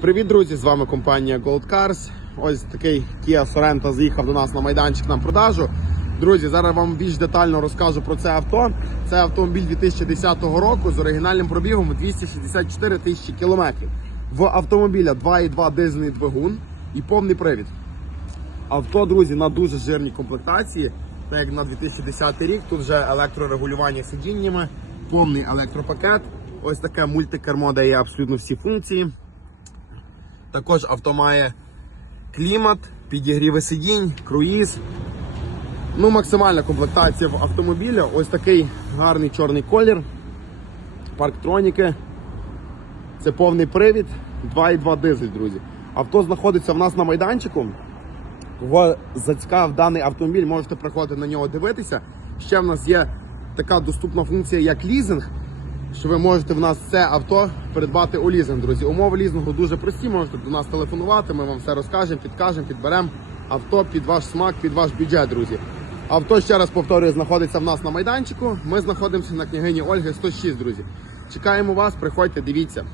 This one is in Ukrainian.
Привіт, друзі! З вами компанія Gold Cars. Ось такий Kia Sorento заїхав до нас на майданчик на продажу. Друзі, зараз вам більш детально розкажу про це авто. Це автомобіль 2010 року з оригінальним пробігом 264 тисячі кілометрів. В автомобіля 2,2 дизельний двигун і повний привід. Авто, друзі, на дуже жирній комплектації, так як на 2010 рік. Тут вже електрорегулювання сидіннями, повний електропакет. Ось таке мультикермо дає абсолютно всі функції. Також авто має клімат, підігріви сидінь, круїз. Ну, максимальна комплектація в автомобіля. Ось такий гарний чорний колір. Парктроніки. Це повний привід, 2,2 дизель, друзі. Авто знаходиться в нас на майданчику. Кого зацікавив даний автомобіль, можете приходити на нього дивитися. Ще в нас є така доступна функція, як лізинг що ви можете в нас це авто придбати у лізинг, друзі. Умови лізингу дуже прості. Можете до нас телефонувати. Ми вам все розкажемо, підкажемо, підберемо авто під ваш смак, під ваш бюджет, друзі. Авто ще раз повторюю, знаходиться в нас на майданчику. Ми знаходимося на княгині Ольги 106, друзі. Чекаємо вас, приходьте, дивіться.